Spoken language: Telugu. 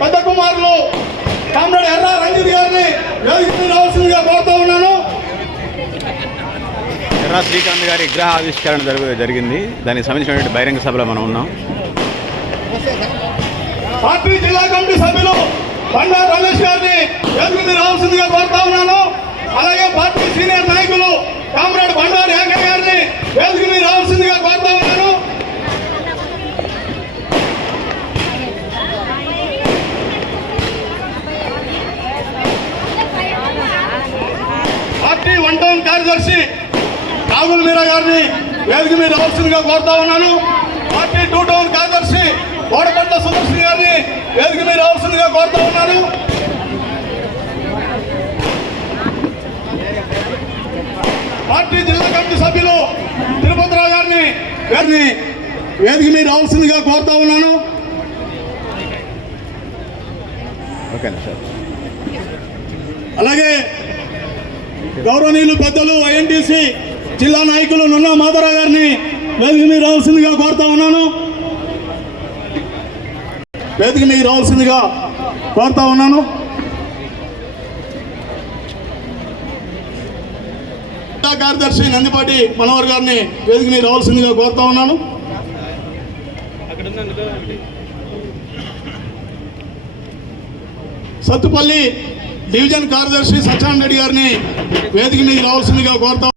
పెద్ద కుమారులు కామ్రేడ్ ఎర్ర రంజిత్ గారిని వేదికకు రావాల్సిందిగా కోరుతా ఉన్నాను. ఎర్ర శ్రీకాంత్ గారి విగ్రహ ఆవిష్కరణ జరిగింది. దానికి సంబంధించినటువంటి బహిరంగ సభలో మనం ఉన్నాం. పార్టీ జిల్లా కమిటీ సభ్యులు బండారు రమేష్ గారిని వేదికకు రావాల్సిందిగా కోరుతా ఉన్నాను. అలాగే పార్టీ సీనియర్ నాయకులు కామ్రేడ్ బండారు ఏకయ్య గారిని వేదికకు రావాల్సిందిగా కోరుతా ఉన్నాను. పార్టీ 1 టౌన్ కార్యదర్శి రాగుల్ మీరా గారిని వేదిక మీద రావాల్సిందిగా కోరుతా ఉన్నాను. పార్టీ 2 టౌన్ కార్యదర్శి కోడపట్ల సుదర్శన్ గారిని వేదిక మీద రావాల్సిందిగా కోరుతా ఉన్నాను. పార్టీ జిల్లా కమిటీ సభ్యులు తిరుపతిరావు గారిని వేదిక మీద రావాల్సిందిగా కోరుతా ఉన్నాను. ఓకేనా సార్. అలాగే గౌరవనీయులు పెద్దలు ఐఎన్టీసీ జిల్లా నాయకులు నున్నా మాధవరావు గారిని వేదిక మీద రావాల్సిందిగా కోరుతా ఉన్నాను. వేదిక మీద రావాల్సిందిగా కోరుతా ఉన్నాను. జిల్లా కార్యదర్శి నందిపాటి మనోహర్ గారిని వేదిక మీద రావాల్సిందిగా కోరుతా ఉన్నాను. సత్తుపల్లి డివిజన్ కార్యదర్శి సత్యనారాయణ రెడ్డి గారిని వేదిక మీద రావాల్సిందిగా కోరుతా